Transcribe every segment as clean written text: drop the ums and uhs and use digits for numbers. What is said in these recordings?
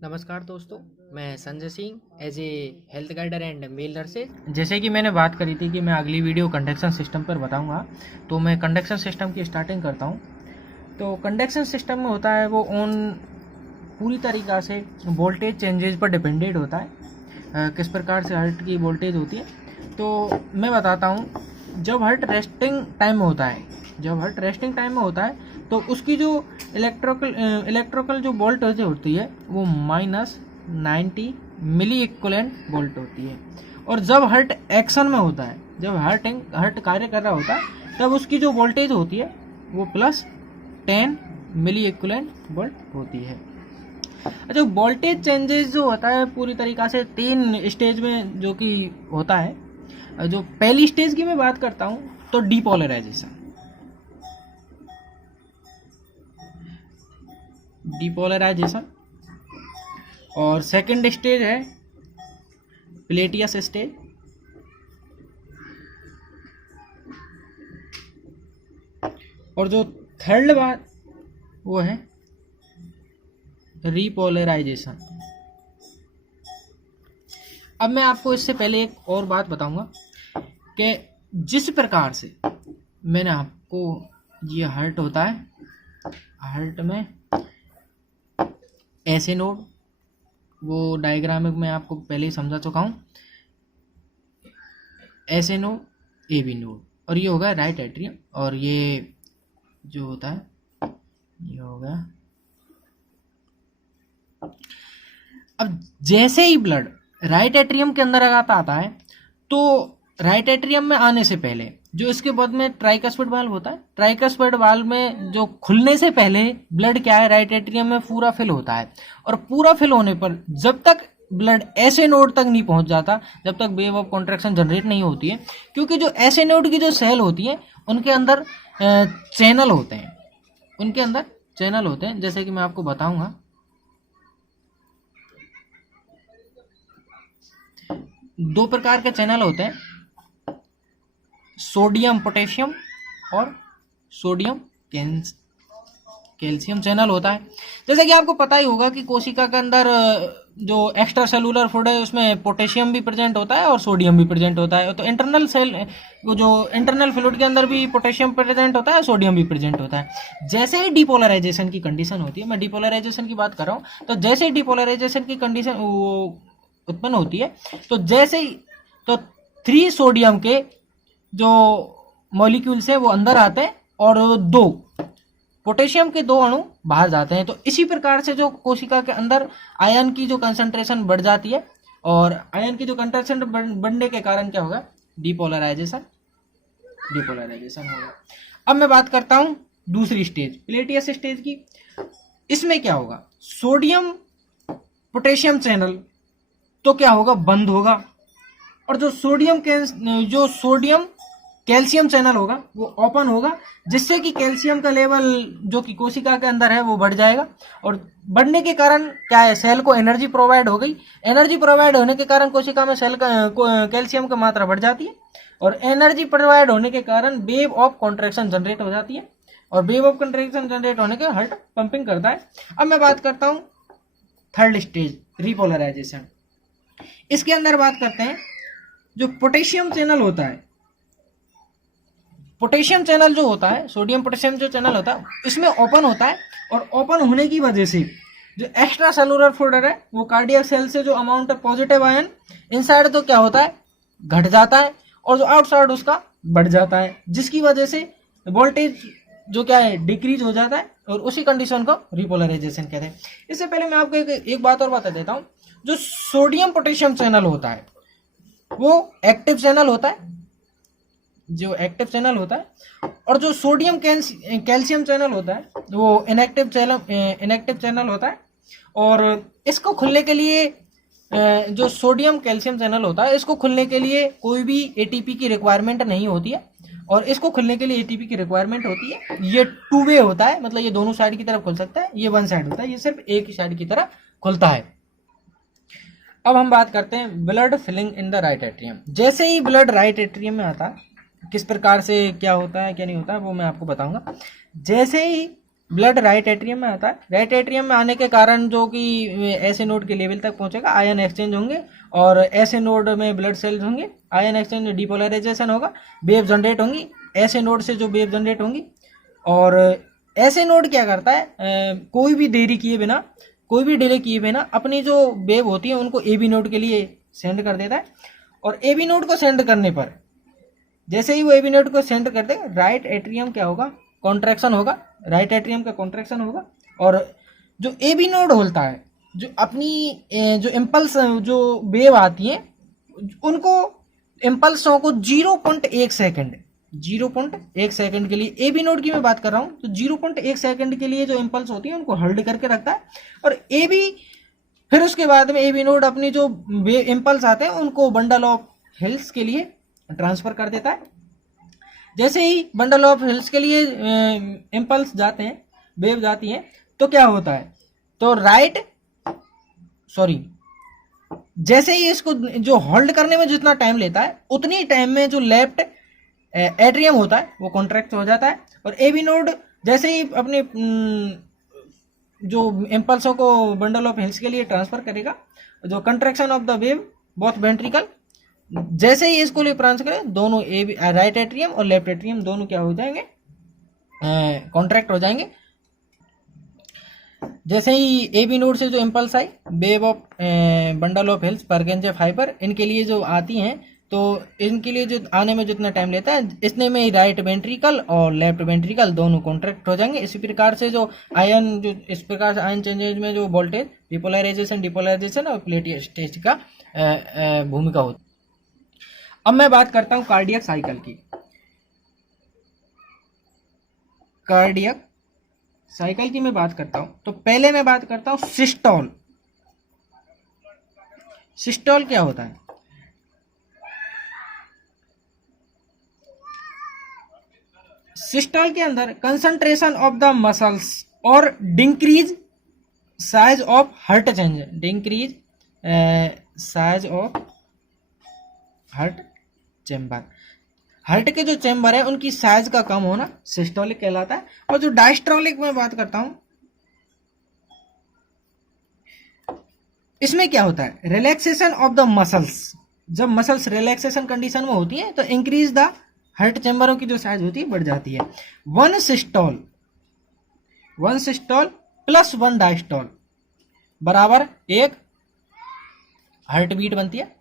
नमस्कार दोस्तों, मैं Sanjay Singh as a health guider and male nurses. जैसे कि मैंने बात करी थी कि मैं अगली वीडियो कंडक्शन सिस्टम पर बताऊंगा, तो मैं कंडक्शन सिस्टम की स्टार्टिंग करता हूं। तो कंडक्शन सिस्टम में होता है वो ऑन पूरी तरीक़ा से वोल्टेज चेंजेस पर डिपेंडेड होता है। किस प्रकार से हर्ट की वोल्टेज होती है तो मैं बताता हूँ। जब हर्ट रेस्टिंग टाइम में होता है तो उसकी जो इलेक्ट्रिकल जो वोल्टेज होती है वो -90 मिली इक्विवेलेंट वोल्ट होती है। और जब हर्ट एक्शन में होता है, जब हर्ट कार्य कर रहा होता है, तब उसकी जो वोल्टेज होती है वो +10 मिली इक्विवेलेंट वोल्ट होती है। अच्छा, वोल्टेज चेंजेस जो होता है पूरी तरीक़ा से 3 स्टेज में जो कि होता है। जो पहली स्टेज की मैं बात करता हूँ तो डिपोलराइजेशन, और सेकंड स्टेज है प्लेटियस स्टेज, और जो थर्ड बात वो है रिपोलराइजेशन। अब मैं आपको इससे पहले एक और बात बताऊंगा कि जिस प्रकार से मैंने आपको ये हर्ट होता है, हर्ट में ऐसे नोड, वो डायग्राम में मैं आपको पहले ही समझा चुका हूँ। ऐसे नोड, ए बी नोड, और ये होगा राइट एट्रियम, और ये जो होता है ये होगा। अब जैसे ही ब्लड राइट एट्रियम के अंदर आता है तो राइट एट्रियम में आने से पहले जो इसके बाद में ट्राइकस्पिड वाल्व होता है, ट्राइकस्पिड वाल्व में जो खुलने से पहले ब्लड क्या है, राइट एट्रियम में पूरा फिल होता है। और पूरा फिल होने पर जब तक ब्लड ऐसे नोड तक नहीं पहुंच जाता, जब तक वेव ऑफ कॉन्ट्रैक्शन जनरेट नहीं होती है, क्योंकि जो ऐसे नोड की जो सेल होती है उनके अंदर चैनल होते हैं, जैसे कि मैं आपको बताऊंगा। दो प्रकार के चैनल होते हैं, सोडियम पोटेशियम और सोडियम कैल्शियम चैनल होता है। जैसे कि आपको पता ही होगा कि कोशिका के अंदर जो एक्स्ट्रा सेलुलर फूड है उसमें पोटेशियम भी प्रेजेंट होता है और सोडियम भी प्रेजेंट होता है। तो इंटरनल फ्लूइड के अंदर भी पोटेशियम प्रेजेंट होता है, सोडियम भी प्रेजेंट होता है। जैसे ही डिपोलराइजेशन की कंडीशन होती है, मैं डिपोलराइजेशन की बात कर रहा हूँ, तो जैसे ही डिपोलराइजेशन की कंडीशन उत्पन्न होती है तो 3 सोडियम के जो मॉलिक्यूल्स है वो अंदर आते हैं और 2 पोटेशियम के 2 अणु बाहर जाते हैं। तो इसी प्रकार से जो कोशिका के अंदर आयन की जो कंसंट्रेशन बढ़ जाती है, और आयन की जो कंसंट्रेशन बढ़ने के कारण क्या होगा, डिपोलराइजेशन होगा। अब मैं बात करता हूं दूसरी स्टेज, प्लेटियस स्टेज की। इसमें क्या होगा, सोडियम पोटेशियम चैनल तो क्या होगा, बंद होगा, और जो सोडियम कैल्शियम चैनल होगा वो ओपन होगा, जिससे कि कैल्शियम का लेवल जो कि कोशिका के अंदर है वो बढ़ जाएगा। और बढ़ने के कारण क्या है, सेल को एनर्जी प्रोवाइड हो गई। एनर्जी प्रोवाइड होने के कारण कोशिका में कैल्शियम की मात्रा बढ़ जाती है, और एनर्जी प्रोवाइड होने के कारण वेव ऑफ कॉन्ट्रैक्शन जनरेट हो जाती है, और वेव ऑफ कॉन्ट्रैक्शन जनरेट होने के हार्ट पंपिंग करता है। अब मैं बात करता हूँ थर्ड स्टेज, रिपोलराइजेशन। इसके अंदर बात करते हैं जो पोटेशियम चैनल होता है, पोटेशियम चैनल जो होता है, सोडियम पोटेशियम जो चैनल होता है इसमें ओपन होता है, और ओपन होने की वजह से जो एक्स्ट्रा सेलुलर फ्लूइड है वो कार्डियक सेल से जो amount of positive ion inside तो क्या होता है, घट जाता है, और जो आउटसाइड उसका बढ़ जाता है, जिसकी वजह से वोल्टेज जो क्या है डिक्रीज हो जाता है, और उसी कंडीशन को रिपोलराइजेशन कहते हैं। इससे पहले मैं आपको एक बात और बता देता हूँ। जो सोडियम पोटेशियम चैनल होता है वो एक्टिव चैनल होता है, और जो सोडियम कैल्शियम चैनल होता है वो इनएक्टिव चैनल होता है। और इसको खुलने के लिए जो सोडियम कैल्शियम चैनल होता है, इसको खुलने के लिए कोई भी एटीपी की रिक्वायरमेंट नहीं होती है, और इसको खुलने के लिए एटीपी की रिक्वायरमेंट होती है। ये 2 वे होता है, मतलब ये दोनों साइड की तरफ खुल सकता है, ये 1 साइड होता है, ये सिर्फ एक ही साइड की तरफ खुलता है। अब हम बात करते हैं blood filling in the right atrium. जैसे ही ब्लड राइट एट्रियम में आता है, किस प्रकार से क्या होता है क्या नहीं होता है वो मैं आपको बताऊंगा। जैसे ही ब्लड राइट एट्रियम में आता है। राइट एट्रियम में आने के कारण जो कि ऐसे नोड के लेवल तक पहुंचेगा, आयन एक्सचेंज होंगे और ऐसे नोड में ब्लड सेल्स होंगे, आयन एक्सचेंज डिपोलराइजेशन होगा, वेव जनरेट होंगी, ऐसे नोड से जो वेव जनरेट होंगी। और ऐसे नोड क्या करता है, कोई भी देरी किए बिना, कोई भी डिले किए बिना अपनी जो वेव होती है उनको ए बी नोड के लिए सेंड कर देता है। और ए बी नोड को सेंड करने पर जैसे ही वो ए बी नोड को सेंड कर देगा, राइट एट्रियम क्या होगा, कॉन्ट्रैक्शन होगा, राइट एट्रियम का कॉन्ट्रैक्शन होगा। और जो ए बी नोड होता है, जो अपनी जो इम्पल्स जो वेव आती है उनको, इम्पल्सों को 0.1 सेकेंड, 0.1 सेकेंड के लिए, ए बी नोड की मैं बात कर रहा हूँ, तो 0.1 सेकेंड के लिए जो इम्पल्स होती है उनको होल्ड करके रखता है। और ए बी, फिर उसके बाद में ए बी नोड अपनी जो इम्पल्स आते हैं उनको बंडल ऑफ हिल्स के लिए ट्रांसफर कर देता है। जैसे ही बंडल ऑफ हिल्स के लिए इम्पल्स जाते हैं, वेव जाती है, तो क्या होता है, तो जैसे ही इसको जो होल्ड करने में जितना टाइम लेता है उतनी टाइम में जो लेफ्ट एट्रियम होता है वो कॉन्ट्रैक्ट हो जाता है। और ए बी नोड जैसे ही अपने जो इम्पल्सों को बंडल ऑफ हिल्स के लिए ट्रांसफर करेगा, जो contraction of the wave both ventricle, जैसे ही इसको लिए ट्रांसफर करें, दोनों राइट एट्रियम और लेफ्ट एट्रियम दोनों क्या हो जाएंगे, कॉन्ट्रैक्ट हो जाएंगे। जैसे ही ए बी नोड से जो इम्पल्स आई, wave of bundle of His Purkinje fibre, इनके लिए जो आती हैं, तो इनके लिए जो आने में जितना टाइम लेता है इतने में ही राइट वेंट्रिकल और लेफ्ट वेंट्रिकल दोनों कॉन्ट्रैक्ट हो जाएंगे। इसी प्रकार से जो आयन, जो इस प्रकार से आयन चेंजेज में जो वोल्टेज डिपोलराइजेशन और प्लेटियर स्टेज का भूमिका होती है। अब मैं बात करता हूं कार्डियक साइकिल की। कार्डियक साइकिल की मैं बात करता हूं, तो पहले मैं बात करता हूं सिस्टोल। सिस्टोल क्या होता है, सिस्टोल के अंदर कंसंट्रेशन ऑफ द मसल्स और decrease size of heart change, decrease size of heart chamber, heart के जो चेम्बर है उनकी साइज का कम होना सिस्टोलिक कहलाता है। और जो डायस्टोलिक में बात करता हूं, इसमें क्या होता है, रिलैक्सेशन ऑफ द मसल्स, जब मसल्स रिलैक्सेशन कंडीशन में होती है तो इंक्रीज द हार्ट चेम्बरों की जो साइज होती है बढ़ जाती है। One systole plus one diastole बराबर एक हार्ट बीट बनती है,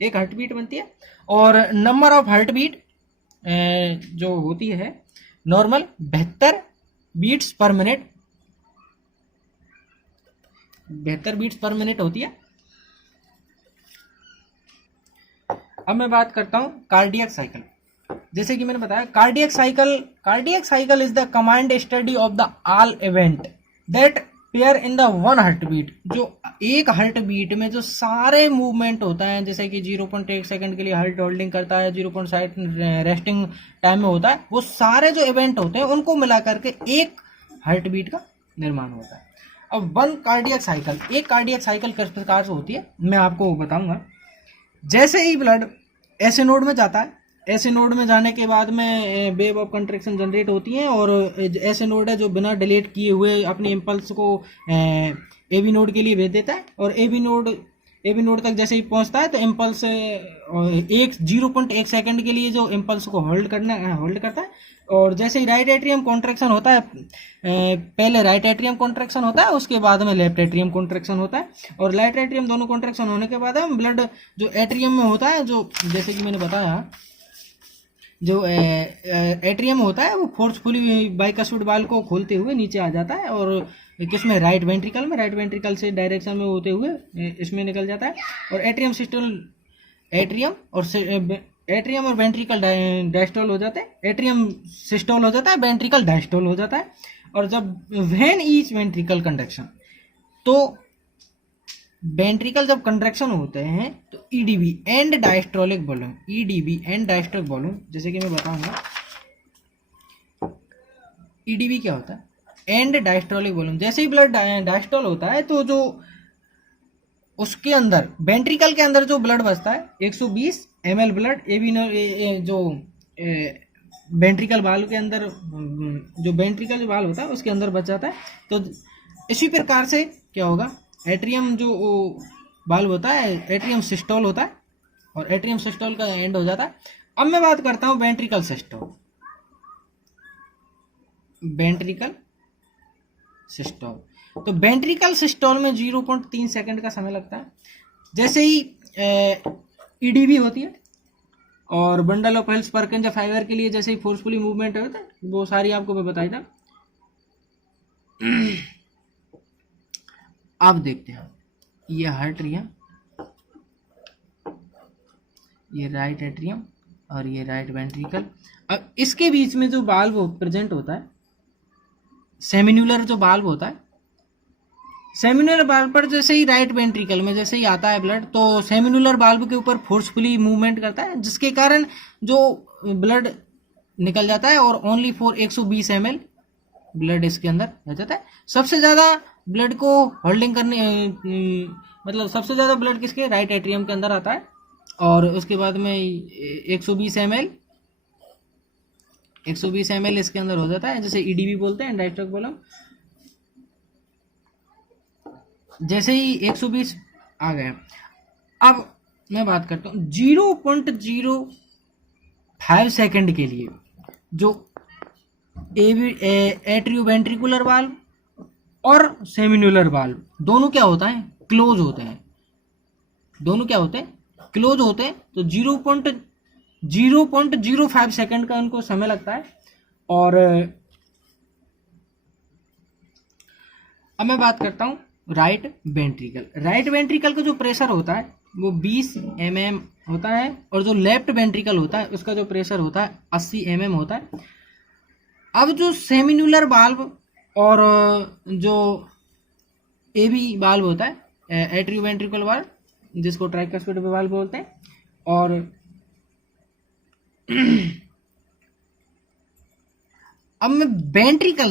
एक हार्ट बीट बनती है। और नंबर ऑफ हार्ट बीट जो होती है normal 72 beats per minute, 72 beats per minute होती है। अब मैं बात करता हूं कार्डियक साइकिल। जैसे कि मैंने बताया, cardiac cycle is the command study of the all event that pair in the one heart beat, जो एक हार्ट बीट में जो सारे मूवमेंट होता है, जैसे कि 0.1 सेकंड के लिए हार्ट होल्डिंग करता है, 0.7 रेस्टिंग टाइम में होता है, वो सारे जो इवेंट होते हैं उनको मिला करके एक हार्ट बीट का निर्माण होता है। अब वन कार्डियक साइकिल, एक कार्डियक साइकिल किस प्रकार से होती है मैं आपको बताऊंगा। जैसे ही ब्लड ऐसे नोड में जाता है, ऐसे नोड में जाने के बाद में वेव ऑफ कंट्रैक्शन जनरेट होती हैं, और ऐसे नोड है जो बिना डिलीट किए हुए अपने इम्पल्स को ए बी नोड के लिए भेज देता है। और ए बी नोड तक जैसे ही पहुंचता है तो इम्पल्स 0.1 सेकंड के लिए जो इम्पल्स को होल्ड करता है। और जैसे ही राइट एट्रियम कॉन्ट्रैक्शन होता है, पहले राइट एट्रियम कॉन्ट्रैक्शन होता है, उसके बाद में लेफ्ट एट्रियम कॉन्ट्रैक्शन होता है। और राइट एट्रियम दोनों कॉन्ट्रैक्शन होने के बाद ब्लड जो एट्रियम में होता है, जो जैसे कि मैंने बताया, जो एट्रियम होता है वो फोर्सफुली बाइकास्यूड वाल को खोलते हुए नीचे आ जाता है, और किसमें, राइट वेंट्रिकल से डायरेक्शन में होते हुए इसमें निकल जाता है। और एट्रियम और वेंट्रिकल डायस्टोल हो जाते हैं, एट्रियम सिस्टोल हो जाता है, वेंट्रिकल डायस्टोल हो जाता है। और जब व्हेन ईच वेंट्रिकल कंडक्शन, तो वेंट्रिकल जब कंट्रैक्शन होते हैं तो ईडीबी एंड डायस्टोलिक वॉल्यूम, जैसे कि मैं बताऊंगा ईडीबी क्या होता है, एंड डायस्टोलिक वॉल्यूम। जैसे ही ब्लड डायस्टोल होता है तो जो उसके अंदर वेंट्रिकल के अंदर जो ब्लड बचता है 120 ml ब्लड जो वेंट्रिकल वाल्व के अंदर, जो वेंट्रिकल जो वाल्व होता है उसके अंदर बच जाता है। तो इसी प्रकार से क्या होगा, एट्रियम जो वाल्व होता है एट्रियम सिस्टोल होता है, और एट्रियम सिस्टोल का एंड हो जाता है। अब मैं बात करता हूँ वेंट्रिकल सिस्टोल। वेंट्रिकल सिस्टोल, तो वेंट्रिकल सिस्टोल में 0.3 सेकंड का समय लगता है। जैसे ही ईडीवी होती है और बंडल ऑफ हेल्स परकिंस फाइबर के लिए जैसे ही फोर्सफुली मूवमेंट होता है, वो सारी आपको मैं बताई था। अब देखते हैं, ये हार्ट्रियम, ये राइट एट्रियम और ये राइट वेंट्रिकल। अब इसके बीच में जो वाल्व प्रेजेंट होता है, सेमिन्यूलर जो वाल्व होता है, सेमिन्यूलर वाल्व पर जैसे ही राइट वेंट्रिकल में जैसे ही आता है ब्लड, तो सेमिन्यूलर वाल्व के ऊपर फोर्सफुली मूवमेंट करता है, जिसके कारण जो ब्लड निकल जाता है और ओनली फॉर 120 ml ब्लड इसके अंदर रह जाता है। सबसे ज़्यादा ब्लड को होल्डिंग करने, मतलब सबसे ज़्यादा ब्लड किसके, राइट एट्रियम के अंदर आता है। और उसके बाद में 120 ml इसके अंदर हो जाता है, जैसे ईडीवी बोलते हैं, डायस्टोलिक वॉल्यूम। जैसे ही 120 आ गया, अब मैं बात करता हूँ 0.05 सेकंड के लिए जो एट्रियोवेंट्रिकुलर वाल्व और सेमिन्यूलर वाल्व दोनों क्या होता है, क्लोज होते हैं। दोनों क्या होते हैं, क्लोज होते हैं। तो 0.05 सेकंड का उनको समय लगता है। और अब मैं बात करता हूँ राइट वेंट्रिकल। राइट वेंट्रिकल का जो प्रेशर होता है वो 20 mm होता है, और जो लेफ्ट वेंट्रिकल होता है उसका जो प्रेशर होता है 80 mm होता है। अब जो सेमिन्यूलर वाल्व और जो एबी वाल्व होता है, एट्रियोवेंट्रिकल वाल्व, जिसको ट्राइकस्पिड वाल्व बोलते हैं, और अब मैं वेंट्रिकल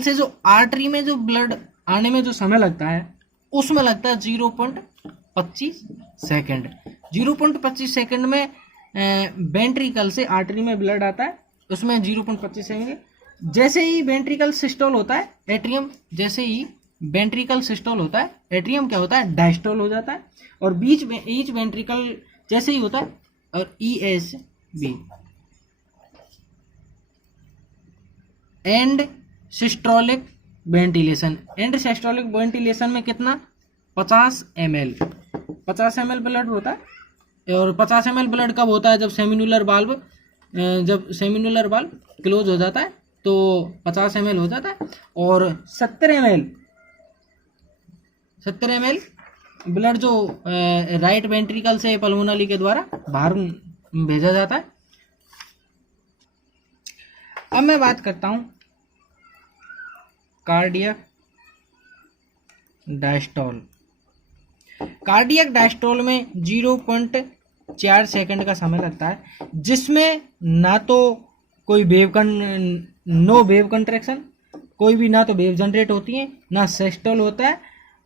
से जो आर्टरी में जो ब्लड आने में जो समय लगता है उसमें लगता है 0.25 सेकंड। 0.25 सेकंड में वेंट्रिकल से आर्टरी में ब्लड आता है, उसमें 0.25 सेकंड। जैसे ही वेंट्रिकल सिस्टोल होता है एट्रियम, जैसे ही वेंट्रिकल सिस्टोल होता है एट्रियम क्या होता है, डायस्टोल हो जाता है। और बीच में ईच वेंट्रिकल जैसे ही होता है, और ESB and systolic ventilation. And systolic ventilation में कितना, 50 ml ब्लड होता है। और 50 ml ब्लड कब होता है, जब सेमिन्यूलर वाल्व क्लोज हो जाता है तो 50 ml हो जाता है। और 70 ml ब्लड जो राइट वेंट्रिकल से पल्मोनली के द्वारा बाहर भेजा जाता है। अब मैं बात करता हूं कार्डियक डायस्टोल। कार्डियक डायस्टोल में 0.4 सेकंड का समय लगता है, जिसमें ना तो कोई नो वेव कंट्रैक्शन, कोई भी ना तो वेव जनरेट होती है, ना सिस्टोल होता है,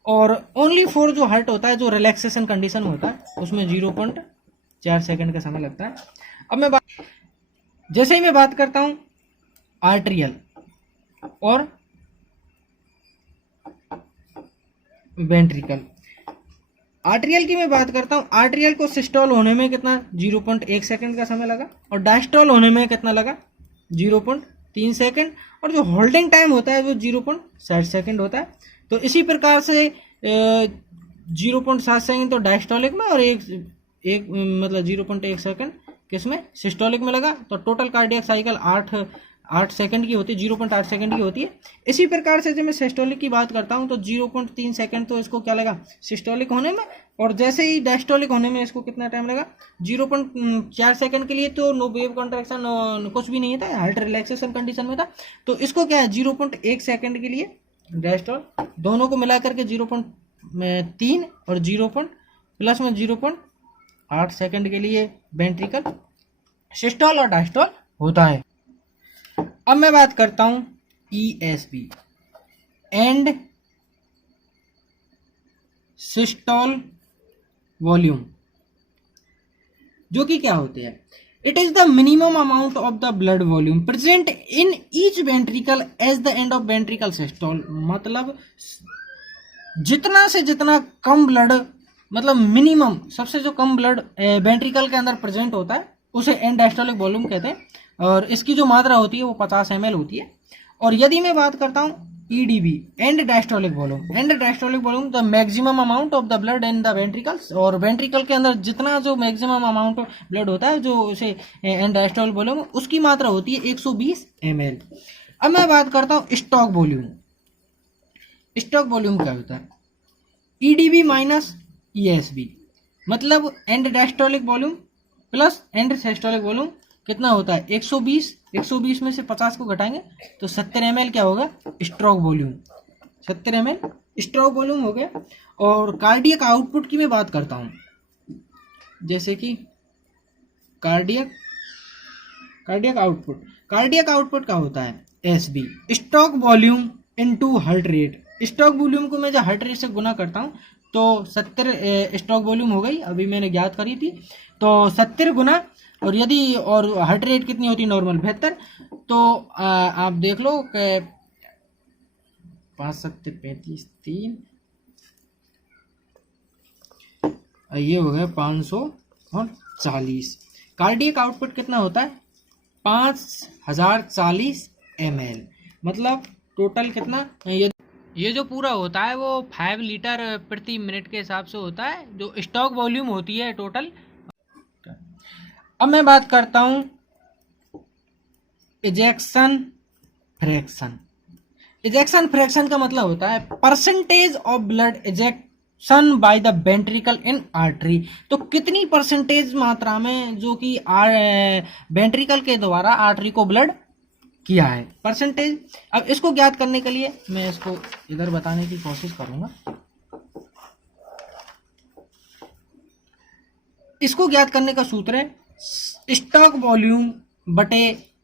और ओनली फॉर जो हार्ट होता है, जो रिलैक्सेशन कंडीशन होता है, उसमें 0.4 सेकंड का समय लगता है। अब जैसे ही मैं बात करता हूं आर्टेरियल और वेंट्रिकल। आर्टेरियल की मैं बात करता हूं, आर्टेरियल को सिस्टोल होने में कितना, 0.1 सेकंड का समय लगा, और डायस्टोल होने में कितना लगा, 0.3 सेकंड, और जो होल्डिंग टाइम होता है वो 0.7 सेकंड होता है। तो इसी प्रकार से 0.7 सेकंड तो डायस्टोलिक में, और एक मतलब 0.1 सेकंड किसमें, सिस्टोलिक में लगा। तो टोटल कार्डियक साइकिल 8 सेकंड की होती है, 0.8 सेकंड की होती है। इसी प्रकार से जब मैं सिस्टोलिक की बात करता हूं तो 0.3 सेकंड तो इसको क्या लगा, सिस्टोलिक होने में, और जैसे ही डायस्टोलिक होने में इसको कितना टाइम लगा, 0.4 सेकंड के लिए तो नो वेव कंट्रैक्शन कुछ भी नहीं था, हार्ट रिलैक्सेशन कंडीशन में था। तो इसको क्या है, 0.1 सेकंड के लिए डायस्टोल, दोनों को मिलाकर के 0.3 और 0.8 सेकंड के लिए वेंट्रिकल सिस्टोल और डायस्टोल होता है। अब मैं बात करता हूं ESB एंड सिस्टोल वॉल्यूम, जो कि क्या होते हैं। It is the minimum amount of the blood volume present in each ventricle as the end of ventricle systole. मतलब जितना से जितना कम ब्लड, मतलब मिनिमम सबसे जो कम ब्लड वेंट्रिकल के अंदर प्रेजेंट होता है उसे एंड डायस्टोलिक वॉल्यूम कहते हैं, और इसकी जो मात्रा होती है वो 50 ml होती है। और यदि मैं बात करता हूँ EDB and diastolic volume, and diastolic volume the maximum amount of the blood in the ventricles, और वेंट्रिकल के अंदर जितना जो मैक्सिमम अमाउंट ऑफ ब्लड होता है जो उसे एंड डायस्टोलिक वॉल्यूम उसकी मात्रा होती है 120 ml। अब मैं बात करता हूँ स्टॉक वॉल्यूम। स्टॉक वॉल्यूम क्या होता है? EDB माइनस ESB, मतलब and diastolic volume plus and systolic volume कितना होता है? 120। 120 में से 50 को घटाएंगे तो 70 ml क्या होगा? Stroke volume. 70 ml stroke volume हो गया। और कार्डियक आउटपुट की मैं बात करता हूँ, जैसे कि कार्डियक आउटपुट का होता है SB, stroke volume into heart rate. Stroke volume को मैं जब हार्ट रेट से गुना करता हूँ तो 70 स्ट्रोक वॉल्यूम हो गई, अभी मैंने ज्ञात करी थी, तो 70 गुना, और यदि और हार्ट रेट कितनी होती है नॉर्मल 72, तो आप देख लो कि 5 7 35 3, ये हो गया 540। कार्डियक आउटपुट कितना होता है? 5040 ml, मतलब टोटल कितना? ये जो पूरा होता है वो 5 लीटर प्रति मिनट के हिसाब से होता है, जो स्टॉक वॉल्यूम होती है टोटल। अब मैं बात करता हूं इजेक्शन फ्रैक्शन। इजेक्शन फ्रैक्शन का मतलब होता है percentage of blood ejection by the ventricle in artery. तो कितनी परसेंटेज मात्रा में जो कि वेंट्रिकल के द्वारा आर्टरी को ब्लड किया है, परसेंटेज। अब इसको ज्ञात करने के लिए मैं इसको इधर बताने की कोशिश करूंगा। इसको ज्ञात करने का सूत्र है स्टॉक वॉल्यूम बटे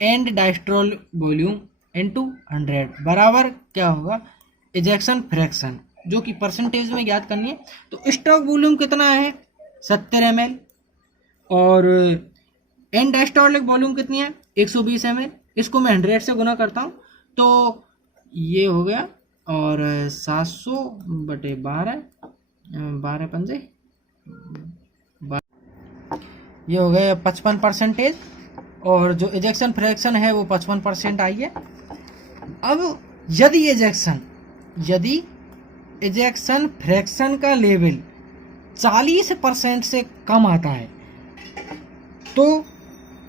एंड डायस्ट्रोल वॉल्यूम इनटू 100 बराबर क्या होगा? इजेक्शन फ्रैक्शन, जो कि परसेंटेज में ज्ञात करनी है। तो स्टॉक वॉल्यूम कितना है? 70 ml, और एंड डायस्टोलिक वॉल्यूम कितनी है? 120 ml। इसको मैं 100 से गुना करता हूँ तो ये हो गया, और 700 बटे 12, 12 पंजे, ये हो गया 55%, और जो इजेक्शन फ्रैक्शन है वो 55% आई है। अब यदि इजेक्शन फ्रैक्शन का लेवल 40% से कम आता है तो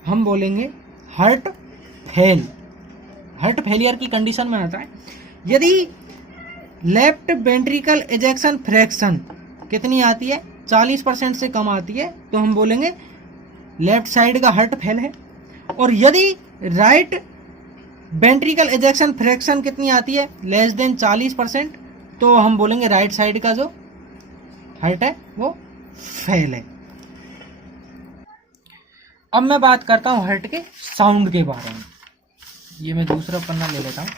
हम बोलेंगे हार्ट फेलियर की कंडीशन में आता है। यदि लेफ्ट वेंट्रिकल इजेक्शन फ्रैक्शन कितनी आती है? 40% से कम आती है तो हम बोलेंगे लेफ्ट साइड का हार्ट फेल है। और यदि राइट वेंट्रिकल इजेक्शन फ्रैक्शन कितनी आती है? लेस देन 40%, तो हम बोलेंगे राइट साइड का जो हार्ट है वो फेल है। अब मैं बात करता हूं हार्ट के साउंड के बारे में। ये मैं दूसरा पन्ना ले लेता हूं।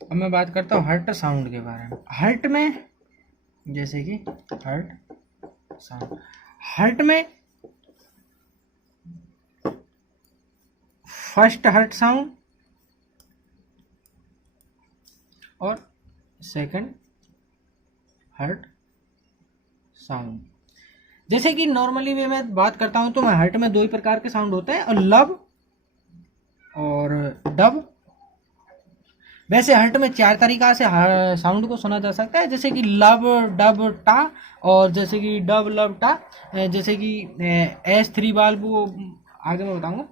अब मैं बात करता हूं हार्ट साउंड के बारे में। हार्ट में जैसे कि हार्ट साउंड, हार्ट में फर्स्ट हार्ट साउंड और सेकंड हार्ट साउंड। जैसे कि नॉर्मली वे मैं बात करता हूं तो मैं हार्ट में 2 ही प्रकार के साउंड होते हैं, और लब और डब। वैसे हार्ट में 4 तरीका से साउंड को सुना जा सकता है, जैसे कि लब डब टा, और जैसे कि डब लब टा, जैसे कि S3 वाल्व, वो आगे मैं बताऊंगा।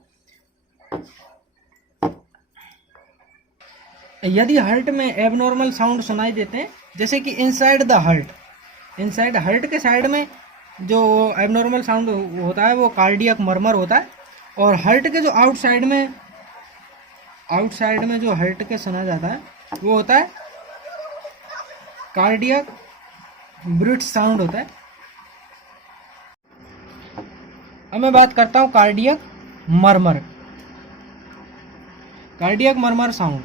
यदि हार्ट में एबनॉर्मल साउंड सुनाई देते हैं, जैसे कि inside the heart, inside heart के साइड में जो एबनॉर्मल साउंड होता है वो कार्डियक मरमर होता है। और हार्ट के जो आउटसाइड में जो हार्ट के सुना जाता है वो होता है कार्डियक ब्रिट साउंड होता है। अब मैं बात करता हूँ कार्डियक मरमर साउंड।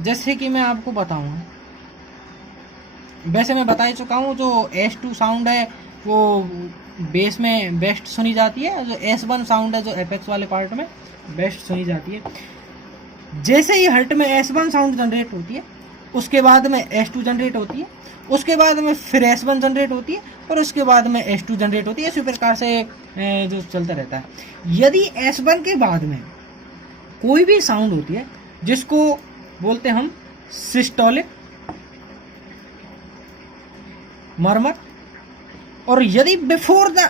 जैसे कि मैं आपको बताऊंगा, वैसे मैं बता ही चुका हूँ, जो S2 साउंड है वो बेस में बेस्ट सुनी जाती है, जो S1 साउंड है जो एपेक्स वाले पार्ट में बेस्ट सुनी जाती है। जैसे ही हर्ट में S1 साउंड जनरेट होती है, उसके बाद में S2 जनरेट होती है, उसके बाद में फिर S1 जनरेट होती है, और उसके बाद में S2 जनरेट होती है। इसी प्रकार से जो चलता रहता है। यदि S1 के बाद में कोई भी साउंड होती है जिसको बोलते हैं हम सिस्टोलिक मर्मर, और यदि बिफोर द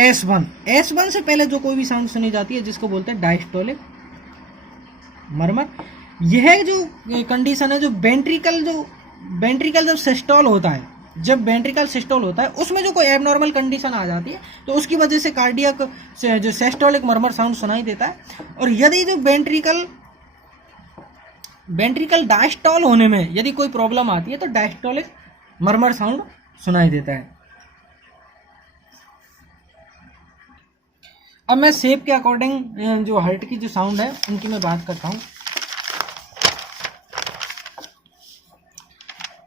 S1 से पहले जो कोई भी साउंड सुनी जाती है जिसको बोलते हैं डायस्टोलिक मर्मर, यह जो कंडीशन है, जो वेंट्रिकल जब सिस्टोल होता है, जब वेंट्रिकल सिस्टोल होता है उसमें जो कोई एबनॉर्मल कंडीशन आ जाती है तो उसकी वजह से कार्डियक जो सिस्टोलिक मर्मर साउंड सुनाई देता है। और यदि जो वेंट्रिकल डायस्टोल होने में यदि कोई प्रॉब्लम आती है तो डायस्टोलिक मर्मर साउंड सुनाई देता है। अब मैं शेप के अकॉर्डिंग जो हार्ट की जो साउंड है उनकी मैं बात करता हूँ।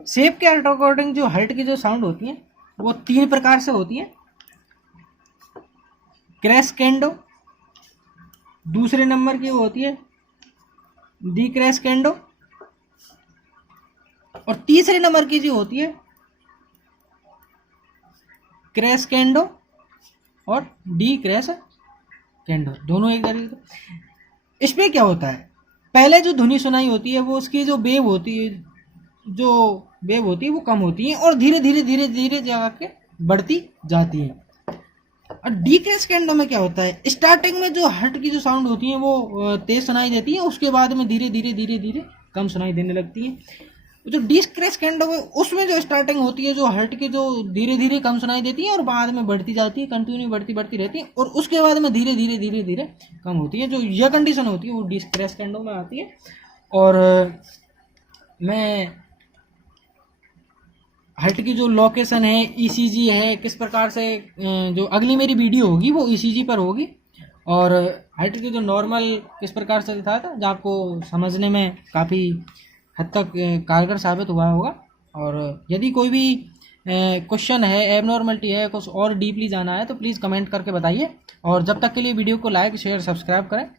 शेप के अकॉर्डिंग जो हार्ट की जो साउंड होती है वो 3 प्रकार से होती है। क्रैस्केंडो, दूसरे नंबर की वो होती है डी क्रैस्केंडो, और तीसरे नंबर की जो होती है क्रैस्केंडो और डी क्रैस्केंडो, दोनों एक तरीके। इसमें क्या होता है, पहले जो ध्वनि सुनाई होती है वो उसकी जो वेव होती है वो कम होती है और धीरे धीरे जाके बढ़ती जाती है। और डी क्रैस्केंडो में क्या होता है, स्टार्टिंग में जो हार्ट की जो साउंड होती है वो तेज सुनाई देती है, उसके बाद में धीरे धीरे कम सुनाई देने लगती है। जो डी क्रैस्केंडो में उसमें जो स्टार्टिंग होती है जो हार्ट की जो धीरे कम सुनाई देती है और बाद में बढ़ती जाती है, कंटिन्यू बढ़ती रहती है, और उसके बाद में धीरे धीरे कम होती है। जो यह कंडीशन होती है वो डी क्रैस्केंडो में आती है। और मैं हार्ट की जो लोकेशन है, ईसीजी है, किस प्रकार से जो अगली मेरी वीडियो होगी वो ईसीजी पर होगी, और हार्ट की जो नॉर्मल किस प्रकार से था जो आपको समझने में काफ़ी हद तक कारगर साबित हुआ होगा। और यदि कोई भी क्वेश्चन है, एबनॉर्मलिटी है, कुछ और डीपली जाना है तो प्लीज़ कमेंट करके बताइए। और जब तक के लिए वीडियो को लाइक शेयर सब्सक्राइब करें।